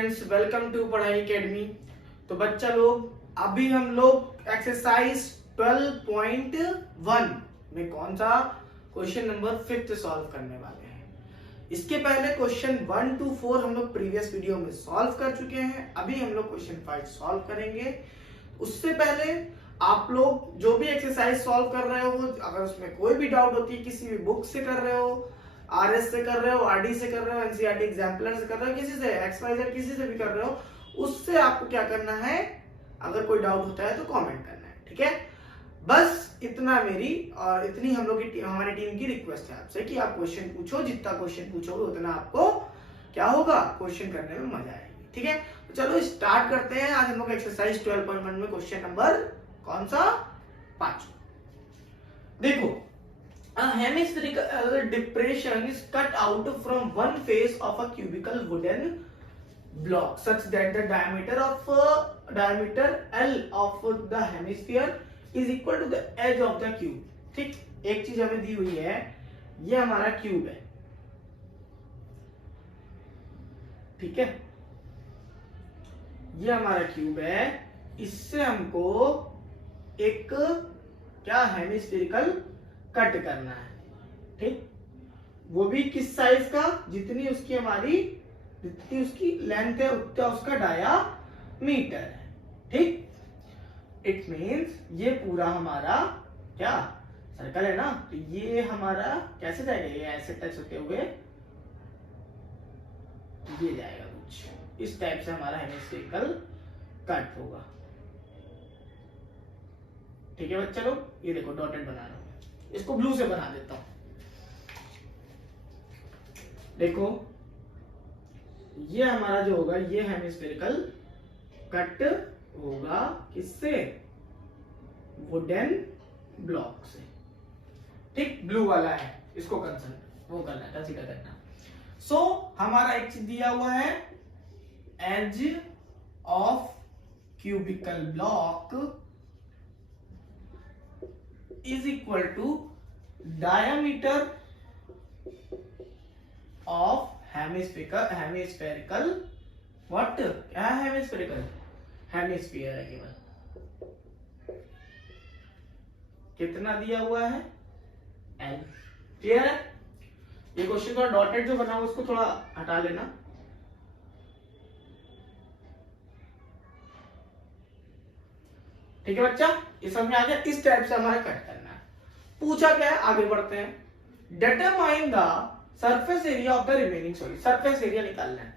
Students, welcome to पढ़ाई academy. तो बच्चा लोग, अभी हम लोग एक्सरसाइज 12.1 में कौन सा क्वेश्चन नंबर 5 सॉल्व करने वाले हैं। इसके पहले क्वेश्चन 1 to 4 हम लोग प्रीवियस वीडियो में सॉल्व कर चुके हैं। अभी हम लोग क्वेश्चन 5 सॉल्व करेंगे। उससे पहले आप लोग जो भी एक्सरसाइज सॉल्व कर रहे हो, अगर उसमें कोई भी डाउट होती है, किसी भी बुक से कर रहे हो, आरएस से कर रहे हो, आरडी से कर रहे हो, एनसीईआरटी एग्जाम्पलर से कर रहे हो, किसी से एक्सवाईजेड किसी से भी कर रहे हो, उससे आपको क्या करना है, अगर कोई डाउट होता है तो कमेंट करना है। ठीक है, बस इतना मेरी और इतनी हम लोग की हमारी टीम की रिक्वेस्ट है आपसे कि आप क्वेश्चन पूछो। जितना क्वेश्चन पूछोगे उतना आपको क्या होगा, क्वेश्चन करने में मजा आएगी। ठीक है, तो चलो स्टार्ट करते हैं। आज हम लोग एक्सरसाइज 12.1 में क्वेश्चन नंबर कौन सा, 5। देखो, a hemispherical depression is cut out from one face of a cubical wooden block such that the diameter L of the hemisphere is equal to the edge of the cube। ठीक, एक चीज हमें दी हुई है, ये हमारा क्यूब है। ठीक है, ये हमारा क्यूब है। इससे हमको एक क्या हेमिस्फेरिकल कट करना है। ठीक, वो भी किस साइज का, जितनी उसकी लेंथ है उतना उसका डायामीटर है। ठीक, इट मींस ये पूरा हमारा क्या सर्कल है ना, तो ये हमारा कैसे जाएगा, ये ऐसे टच होते हुए ये जाएगा, कुछ इस टाइप से हमारा हेमिस्फेरिकल कट होगा। ठीक है बच्चा लोग, ये देखो डॉटेड बना रहा हूं, इसको ब्लू से बना देता हूं। देखो, ये हमारा जो होगा, ये हेमिस्फेरिकल कट होगा किससे, वुडन ब्लॉक से। ठीक, ब्लू वाला है, इसको कंसर्न वो करना है, कंसीडर करना। सो हमारा एक चीज दिया हुआ है, edge of cubical block is equal to diameter of hemispherical what, क्या है hemispherical, हेमिस्फीयर है केवल। कितना दिया हुआ है, L। क्लियर है। ये क्वेश्चन थोड़ा डॉटेड जो बना हुआ उसको थोड़ा हटा लेना। ठीक है बच्चा, ये समझ में आ गया। इस टाइप से हमारा कट करना है। पूछा क्या है, आगे बढ़ते हैं। Determine the surface area of the remaining solid, surface area निकालना है।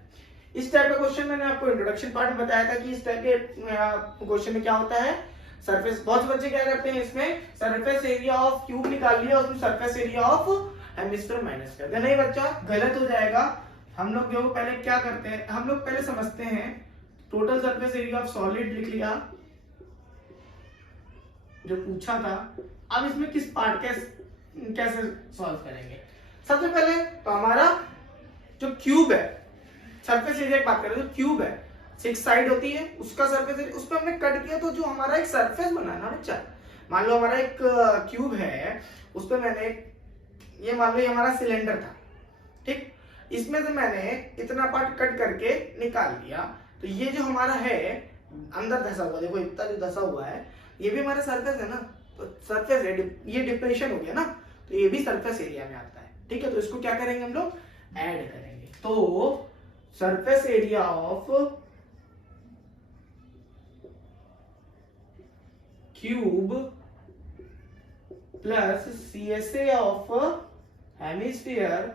इस टाइप का क्वेश्चन मैंने आपको इंट्रोडक्शन पार्ट में बताया था कि इस टाइप के क्वेश्चन में क्या होता है, सरफेस, बहुत से बच्चे क्या करते हैं, इसमें सरफेस एरिया ऑफ क्यूब निकाल लिया, उसमें surface area of hemisphere minus कर दिया। नहीं बच्चा, गलत हो जाएगा। हम लोग जो पहले क्या करते हैं, हम लोग पहले समझते हैं, total surface area of solid लिख लिया जो पूछा था। अब इसमें किस पार्ट कैसे सॉल्व करेंगे। सबसे पहले तो हमारा जो क्यूब है, सरफेस एरिया की बात करें, जो क्यूब है 6 साइड होती है, उसका सरफेस एरिया, उस पर हमने कट किया, तो जो हमारा एक सरफेस बना ना बच्चा, मान लो हमारा एक क्यूब है, उस पर मैंने, ये मान लो ये हमारा सिलेंडर था। ठीक, इसमें से मैंने इतना पार्ट कट करके निकाल लिया, तो ये जो हमारा है अंदर धसा हुआ, देखो इतना जो धसा हुआ है, ये भी हमारा सरफेस है ना, तो सरफेस है, ये डिप्रेशन हो गया ना, तो ये भी सरफेस एरिया में आता है। ठीक है, तो इसको क्या करेंगे हम लोग, ऐड करेंगे। तो surface area of cube plus CSA of hemisphere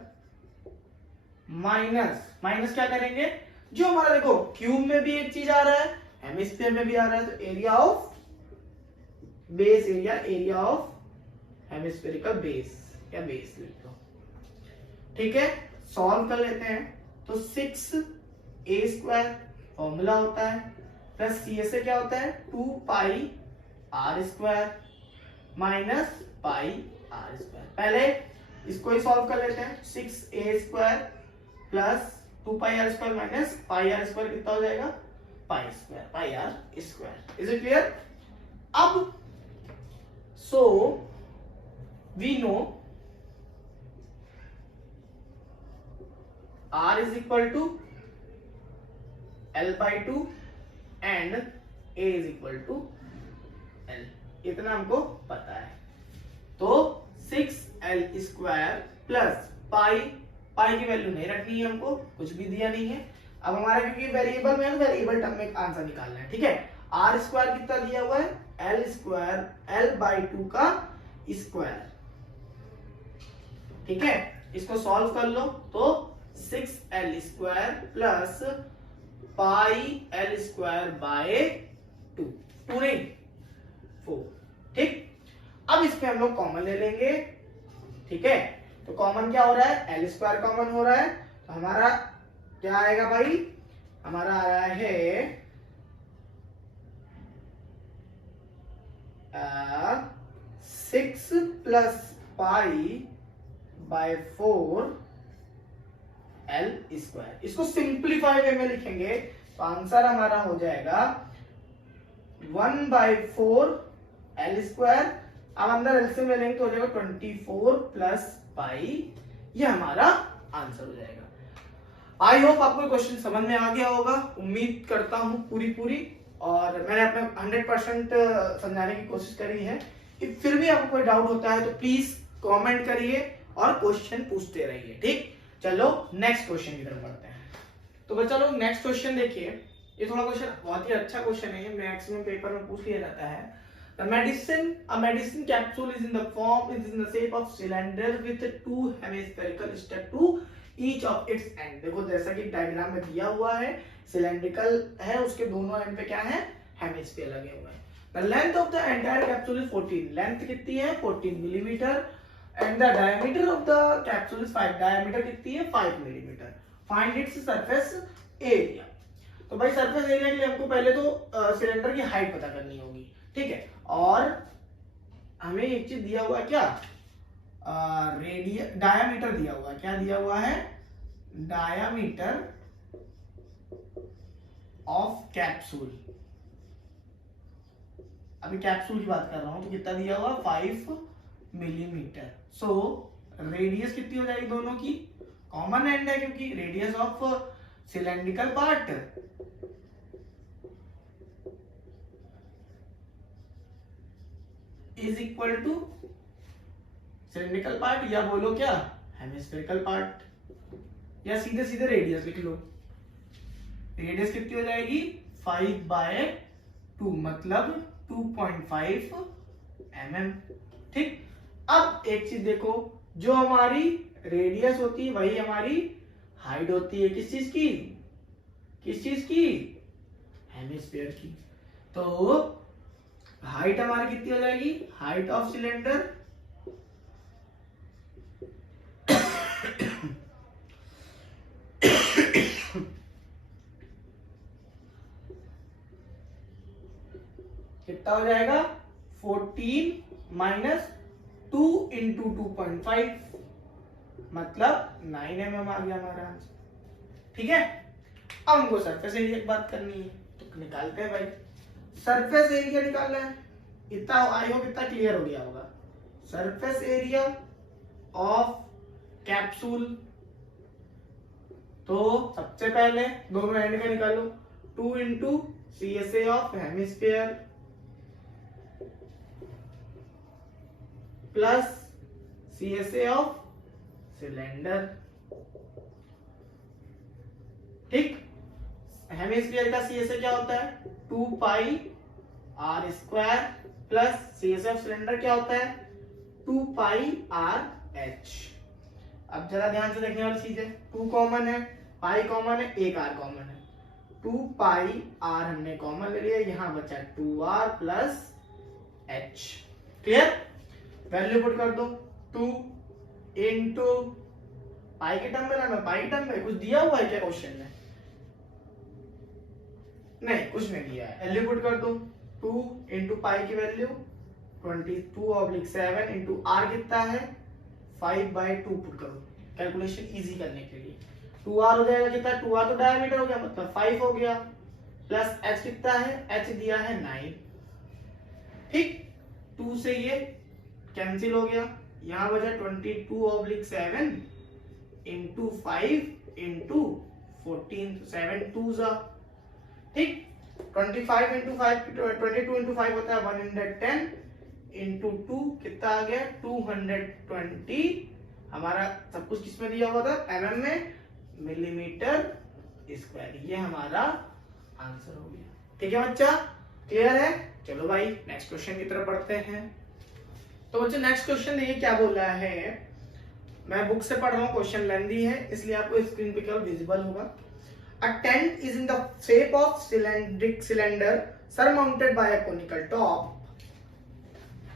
minus क्या करेंगे, जो हमारा देखो क्यूब में भी एक चीज आ रहा है, हेमिस्फीयर में भी आ रहा है, तो area of base area, area of hemispherical base या बेस लिख लो। ठीक है, सॉल्व कर लेते हैं। तो 6a² फॉर्मूला होता है, प्लस CSA क्या होता है, 2πr² माइनस πr²। पहले इसको ही सॉल्व कर लेते हैं। 6a² plus 2πr² minus πr² कितना हो जाएगा, πr²। Is it clear. अब so we know R is equal to L/2 and A is equal to L, इतना हमको पता है। तो 6L स्क्वायर प्लस पाई की वैल्यू नहीं रखनी है हमको, कुछ भी दिया नहीं है। अब हमारा क्योंकि वेरिएबल में वेरिएबल टर्म में आंसर निकालना है, ठीक है। R स्क्वायर कितना दिया हुआ है, L स्क्वायर L/2 का स्क्वायर, ठीक है। इसको सॉल्व कर लो तो 6L square plus pi L square by 2 नहीं 4, ठीक। अब इसमें हम लोग कॉमन ले लेंगे, ठीक है। तो कॉमन क्या हो रहा है, L स्क्वायर कॉमन हो रहा है, तो हमारा क्या आएगा भाई, हमारा आ रहा है 6 plus pi by 4 L square. इसको सिंप्लीफाई वे में लिखेंगे तो आंसर हमारा हो जाएगा 1/4 L स्क्वायर। अब अंदर एलसीएम ले लेंगे तो हो जाएगा 24 प्लस पाई, ये हमारा आंसर हो जाएगा। आई होप आपको क्वेश्चन समझ में आ गया होगा, उम्मीद करता हूं पूरी, और मैंने अपना 100% समझाने की कोशिश करी है। कि फिर भी आपको कोई डाउट होता है तो प्लीज कमेंट करिए और क्वेश्चन पूछते रहिए, ठीक। चलो नेक्स्ट क्वेश्चन की तरफ बढ़ते हैं। तो बच्चा लोग नेक्स्ट क्वेश्चन देखिए, ये थोड़ा क्वेश्चन बहुत ही अच्छा क्वेश्चन है, मैक्सिमम पेपर में पूछ लिया जाता है। A medicine capsule is in the shape of cylinder with two hemispherical stuck to each of its end। देखो जैसा कि डायग्राम में दिया हुआ है, सिलेंड्रिकल है, उसके दोनों एंड पे क्या है, हेमिस्फीयर लगे हुए हैं। The length of the entire capsule is 14, length कितनी है 14 millimetre, and the diameter of the capsule is 5, diameter कितनी है 5 millimetre. Find its surface area। तो भाई सरफेस एरिया के लिए हमको पहले तो सिलेंडर की हाइट पता करनी होगी, ठीक है। और हमें एक चीज दिया हुआ है, क्या, डायामीटर दिया हुआ है। क्या दिया हुआ है, डायामीटर ऑफ कैप्सूल। अभी कैप्सूल की बात कर रहा हूं तो कितना दिया हुआ, 5 मिलीमीटर। सो रेडियस कितनी हो जाएगी दोनों की, कॉमन एंड है क्योंकि radius of cylindrical part is equal to cylindrical part, या बोलो क्या, हेमिस्फेरिकल पार्ट, या सीधे सीधे रेडियस लिख लो। रेडियस कितनी हो जाएगी 5/2, मतलब 2.5 mm, ठीक। अब एक चीज देखो, जो हमारी रेडियस होती है वही हमारी हाइट होती है, किस चीज की, हेमिस्फीयर की। तो हाइट हमारी कितनी हो जाएगी, हाइट ऑफ सिलेंडर कितना हो जाएगा, 14 माइनस 2 इंटू 2.5, मतलब 9 mm आ गया हमारा आंसर, ठीक है। अब हमको सरफेस एरिया की बात करनी है तो निकालते हैं भाई। सरफेस एरिया निकालना है, इतना आई होप इतना क्लियर हो गया होगा। सरफेस एरिया ऑफ कैप्सूल, तो सबसे पहले दोनों एंड का निकालो, 2 into CSA of hemisphere plus CSA of cylinder, ठीक। हेमिस्फीयर का CSA क्या होता है, 2 पाई R square plus CSA of cylinder क्या होता है, 2 पाई RH। अब जरा ध्यान से देखने वाली चीज है, 2 कॉमन है, पाई कॉमन है, एक R कॉमन है, 2 पाई R हमने कॉमन ले लिया, यहां बचा 2R plus H, clear. Value put कर दो, 2 इंटू पाई के टर्म में ना, पाई के टर्म में कुछ दिया हुआ है क्या क्वेश्चन में, नहीं कुछ नहीं दिया है। वैल्यू पुट कर दो, 2 इंटू पाई की वैल्यू 22/7 इंटू R कितना है 5/2 पुट करो कैलकुलेशन इजी करने के लिए। 2R हो जाएगा कितना, 2R तो डायमीटर हो गया मतलब 5 हो गया, प्लस H कितना है, H दिया है 9, ठीक। 2 से ये कैंसिल हो गया, यहां बचा 22/7 इंटू 5 इंटू 14, 7 2 जा ठीक। 25 इंटू 5 22 इंटू 5 होता है 110 इंटू 2 कितना आ गया 220। हमारा सब कुछ किसमें दिया हुआ था mm में, मिलीमीटर स्क्वायर। ये हमारा आंसर हो गया। ठीक है बच्चा, क्लियर है? चलो भाई नेक्स्ट क्वेश्चन की तरफ बढ़ते हैं। तो बच्चों नेक्स्ट क्वेश्चन देखिए क्या बोल रहा है। मैं बुक से पढ़ रहा हूँ, क्वेश्चन लेंथी है इसलिए आपको स्क्रीन पे केवल विजिबल होगा। A tent is in the shape of cylinder surmounted by a conical top.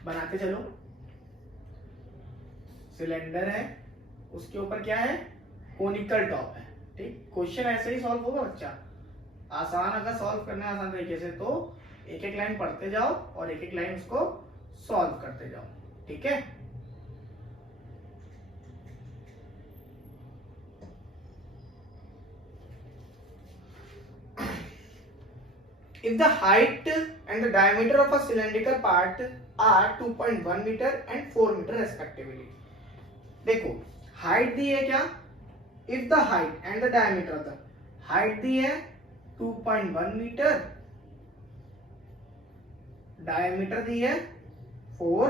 बनाते चलो। सिलेंडर है, उसके ऊपर क्या है, कोनिकल टॉप है। ठीक, क्वेश्चन ऐसे ही सॉल्व होगा बच्चा। आसान अगर सॉल्व करना है आसान तरीके से तो एक एक लाइन पढ़ते जाओ और एक एक लाइन उसको सॉल्व करते जाओ। ठीक है, if the height and the diameter of a cylindrical part are 2.1 meter and 4 meter respectively. देखो हाइट दी है क्या, if the height and the diameter of the height दी है 2.1 मीटर, डायमीटर दी है 4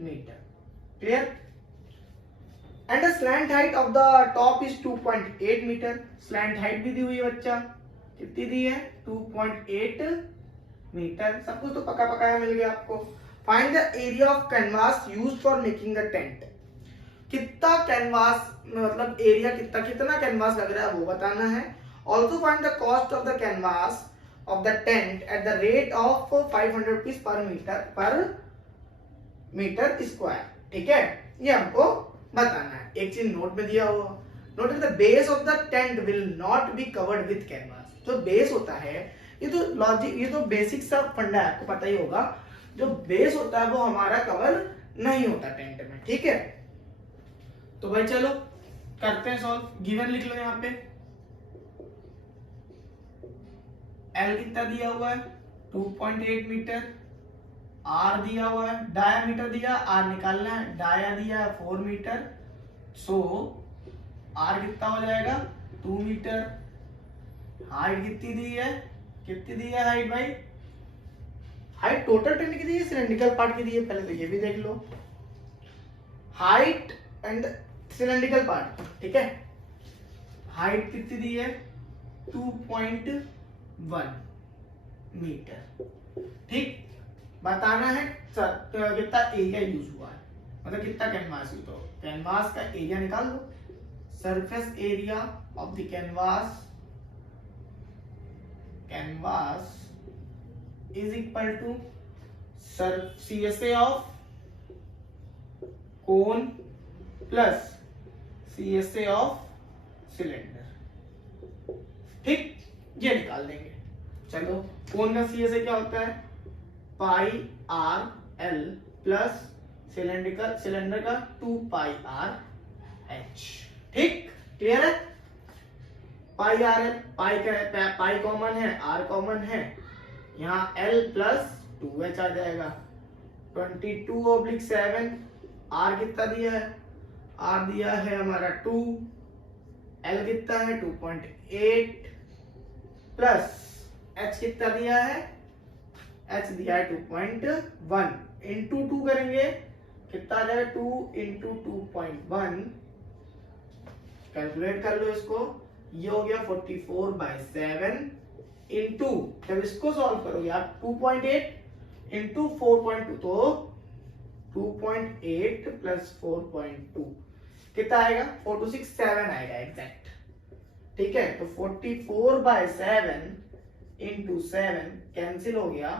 metre. Clear? And the slant height of the top is 2.8 metre. Slant height भी दी हुई है बच्चा, कितनी दी है 2.8 मीटर। सब कुछ तो पका पकाया मिल गया आपको। Find the area of canvas used for making the tent. कितना कैनवास मतलब एरिया कितना कैनवास लग रहा है वो बताना है। Also find the cost of the canvas of the tent at the rate of 500 rupees per metre square. ठीक है, ये हमको बताना है। एक चीज नोट में दिया हुआ, note the base of the tent will not be covered with canvas. जो बेस होता है ये तो लॉजिक, ये तो बेसिक सा फंडा है, आपको पता ही होगा। जो बेस होता है वो हमारा कवर नहीं होता टेंट में। ठीक है, तो भाई चलो करते हैं सॉल्व। गिवन लिख लो यहाँ पे। एल कितना दिया हुआ है 2.8 मीटर, आर दिया हुआ है, डायामीटर दिया, आर निकालना है, डाया दिया है 4 मीटर, सो आर कितना हो जाएगा 2 मीटर। हाइट कितनी दी है, कितनी दी है हाइट भाई, हाइट टोटल टेंट की दी है, सिलेंड्रिकल पार्ट की दी है, पहले तो ये भी देख लो। हाइट एंड सिलेंड्रिकल पार्ट, ठीक है, हाइट कितनी दी है 2.1 मीटर। ठीक, बताना है कितना एरिया यूज हुआ है, मतलब कितना कैनवास यूज हो। कैनवास का एरिया निकाल दो। Surface area of the canvas is equal to CSA of cone plus CSA of cylinder. ठीक, ये निकाल देंगे। चलो, कोन का CSA क्या होता है पाई आर एल प्लस सिलेंडर का 2 पाई आर एच। ठीक, क्लियर है? पाई आर एल, पाई कॉमन है, आर कॉमन है, यहाँ एल प्लस 2h आ जाएगा। 22/7, आर कितना दिया है, आर दिया है हमारा 2, एल कितना है 2.8 प्लस एच कितना दिया है, एच दिया है 2.1 इंटू 2 करेंगे कितना आ जाएगा 2 इंटू 2.1, कैलकुलेट कर लो इसको, ये हो गया 44/7 इंटू, जब इसको सॉल्व करोगे आप 2.8 इंटू 4.2 तो 2.8 प्लस 4.2 कितना आएगा 4267 आएगा एग्जैक्ट। ठीक है, तो 44/7 इंटू 7 कैंसिल हो गया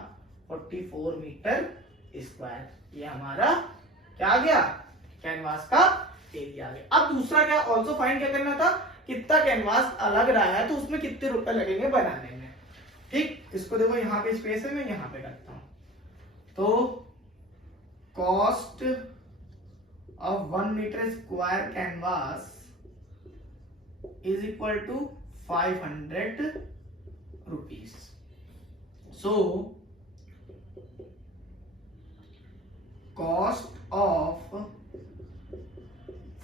44 मीटर स्क्वायर। ये हमारा क्या आ गया, कैनवास का एरिया आ गया। अब दूसरा क्या, ऑल्सो फाइंड क्या करना था, कितना कैनवास अलग रहा है तो उसमें कितने रुपए लगेंगे बनाने में। ठीक, इसको देखो यहाँ पे स्पेस है, मैं यहाँ पे करता हूं। तो cost of 1 metre square canvas is equal to 500 rupees. So cost of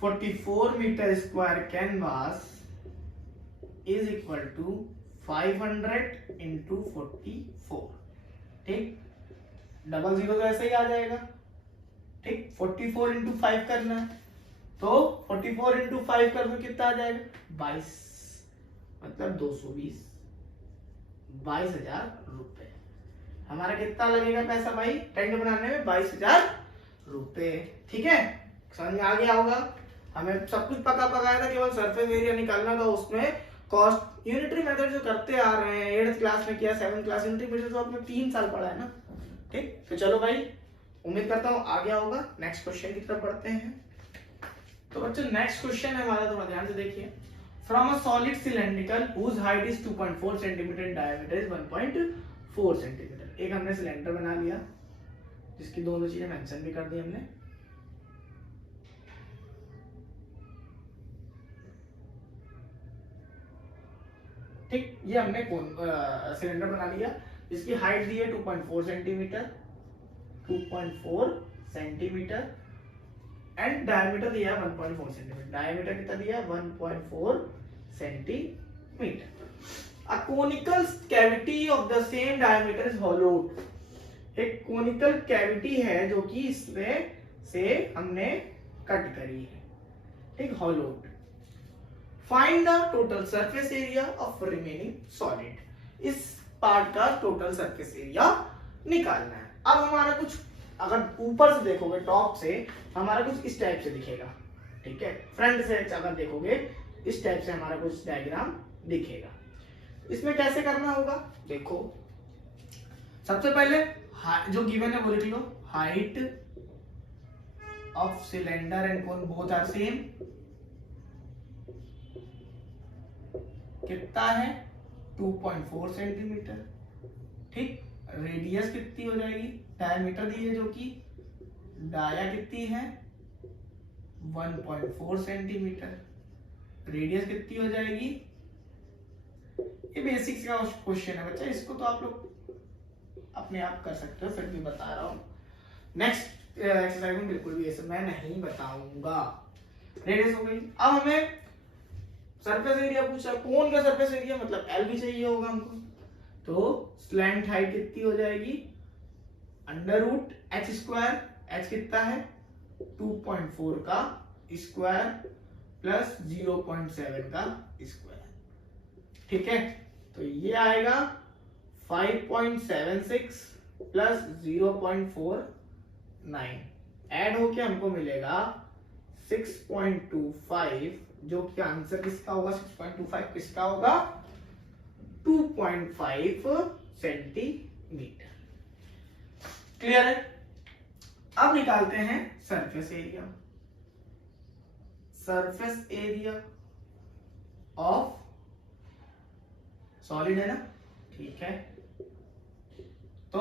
44 metre square canvas is equal to 500 into 44, ठीक, डबल जीरो तो ऐसे ही आ जाएगा, ठीक। 44 इंटू 5 करना है, तो 44 इंटू 5 कर दो, कितना आ जाएगा 22, मतलब 220, 22,000 रुपए। हमारा कितना लगेगा पैसा भाई टेंट बनाने में, 22,000 रुपए, ठीक है। समझ में आ गया होगा, हमें सब कुछ पता पकाया था, केवल सरफेस एरिया निकालना था। उसमें कॉस्ट यूनिटरी मेथड जो करते आ रहे हैं, 8th क्लास में किया, 7th क्लास यूनिटरी मेथड तो आपने 3 साल पढ़ा है ना, ठीक। तो चलो भाई, उम्मीद करता हूँ आ गया होगा। नेक्स्ट क्वेश्चन की तरफ बढ़ते हैं। तो बच्चों नेक्स्ट क्वेश्चन है हमारा, थोड़ा ध्यान से देखिए। From a solid cylindrical whose height is 2.4 centimetre, diameter is 1.4 centimetre. एक हमने सिलेंडर बना लिया जिसकी दोनों चीजें मेंशन भी कर दी हमने, ठीक। ये हमने सिलेंडर बना लिया जिसकी हाइट दी है 2.4 सेंटीमीटर, 2.4 सेंटीमीटर, एंड डायमीटर दिया 1.4 सेंटीमीटर। डायमीटर कितना दिया 1.4 centimetre. A conical cavity of the same diameter is होलोड। एक कोनिकल कैविटी है जो कि इसमें से हमने कट करी है, ठीक, होलोड। Find the total surface area of remaining solid. इस पार्ट का टोटल सरफेस एरिया निकालना है। अब हमारा कुछ, अगर ऊपर से देखोगे टॉप से, हमारा कुछ इस टाइप से दिखेगा, ठीक है। फ्रंट से अगर देखोगे इस टाइप से हमारा कुछ डायग्राम दिखेगा। इसमें कैसे करना होगा, देखो सबसे पहले जो गिवन है वो लिख लो, height of cylinder and cone both are same, कितना है 2.4 सेंटीमीटर, ठीक। रेडियस कितनी हो जाएगी, डायमीटर दी है जो कि डाया कितनी है 1.4 सेंटीमीटर, रेडियस कितनी हो जाएगी। ये बेसिक्स का क्वेश्चन है बच्चा, इसको तो आप लोग अपने आप कर सकते हो, फिर भी बता रहा हूं। नेक्स्ट एक्सरसाइज में बिल्कुल भी ऐसा मैं नहीं बताऊंगा। रेडियस हो गई। अब हमें सरफेस एरिया पूछा, कौन का सरफेस एरिया, मतलब एल भी चाहिए होगा हमको। तो स्लैंट हाइट कितनी हो जाएगी, under root h square, h कितना है 2.4 का स्क्वायर प्लस 0.7 का स्क्वायर, ठीक है। तो ये आएगा 5.76 प्लस 0.49, ऐड होके हमको मिलेगा 6.25, जो कि आंसर किसका होगा 6.25 किसका होगा 2.5 सेंटीमीटर। क्लियर है। अब निकालते हैं surface area. Surface area of solid है ना, ठीक है। तो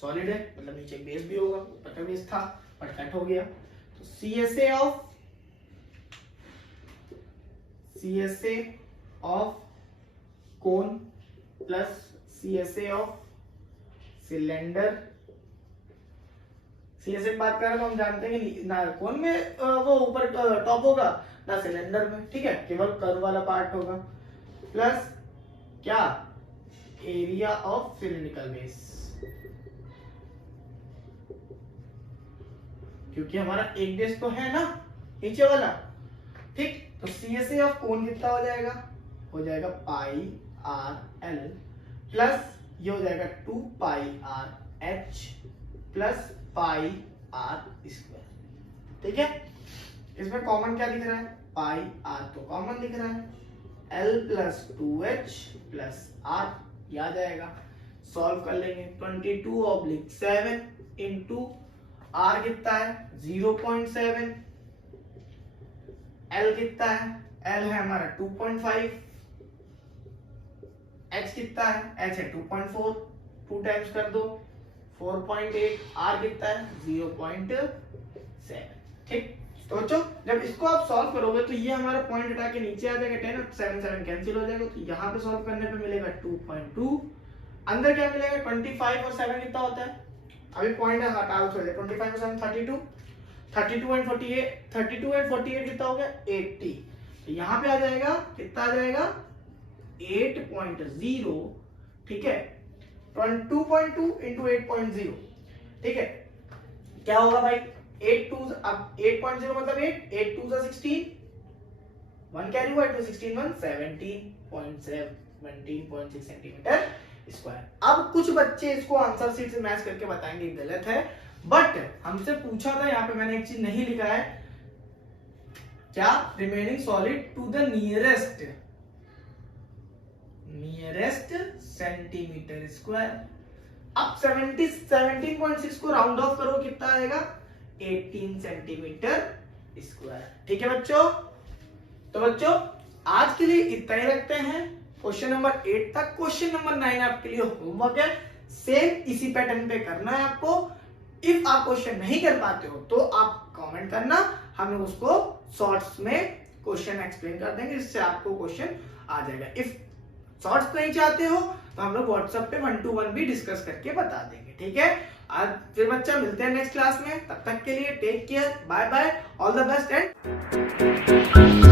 सॉलिड है मतलब नीचे बेस भी होगा, ऊपर का बेस था बट कट हो गया। तो CSA of cone plus CSA of cylinder. CSA की बात करें तो हम जानते हैं कि ना कोन में वो ऊपर टॉप होगा ना सिलेंडर में, ठीक है, केवल कर्व वाला पार्ट होगा, प्लस क्या एरिया ऑफ सिलिंड्रिकल बेस, क्योंकि हमारा एक बेस तो है ना नीचे वाला, ठीक। तो CSA ऑफ कोन कितना हो जाएगा, हो जाएगा पाई आर एल प्लस ये हो जाएगा 2 pi R H plus pi R square, ठीक है। इसमें कॉमन क्या दिख रहा है, पाई आर तो कॉमन दिख रहा है, L plus 2H plus R ये आ जाएगा। सॉल्व कर लेंगे 22/7 इंटू R कितना है 0.7, L कितना है, L है हमारा 2.5, H कितना है, H है 2.4, 2 टाइम्स कर दो 4.8, R कितना है 0.7, ठीक। तो बच्चों जब इसको आप सॉल्व करोगे तो ये हमारा पॉइंट हटा के नीचे आ जाएगा 10 और 7 कैंसिल हो जाएगा, तो यहाँ पे सॉल्व करने पे मिलेगा 2.2, अंदर क्या मिलेगा 25 और 7 कितना होता है, अभी पॉइंट हटा दो, 25 और 7 32, 32 एंड 48 कितना हो गया 80, तो यहाँ पे आ जाएगा कितना आ जाएगा 8.0, ठीक है, 22.2 इंटू 8.0, ठीक है, क्या होगा भाई 8 8.0 मतलब 8 2 16, 1 कैरी हुआ, 2 16 1 17.6 सेंटीमीटर स्क्वायर। अब कुछ बच्चे इसको आंसर शीट से मैच करके बताएंगे गलत है, बट हमसे पूछा था, यहाँ पे मैंने एक चीज नहीं लिखा है, क्या, remaining solid to the nearest centimetre square. अब 17.6 को राउंड ऑफ करो, कितना आएगा, 18 सेंटीमीटर स्क्वायर। ठीक है बच्चों, तो बच्चों आज के लिए इतना ही रखते हैं, क्वेश्चन नंबर 8 तक। क्वेश्चन नंबर 9 आपके लिए होमवर्क है, सेम इसी पैटर्न पे करना है आपको। इफ आप क्वेश्चन नहीं कर पाते हो तो आप कमेंट करना, हम लोग उसको शॉर्ट्स में क्वेश्चन एक्सप्लेन कर देंगे, जिससे आपको क्वेश्चन आ जाएगा। इफ शॉर्ट्स नहीं चाहते हो तो हम लोग व्हाट्सएप पे 1-to-1 भी डिस्कस करके बता देंगे, ठीक है। आज फिर बच्चा मिलते हैं नेक्स्ट क्लास में, तब तक के लिए take care, bye bye, all the best and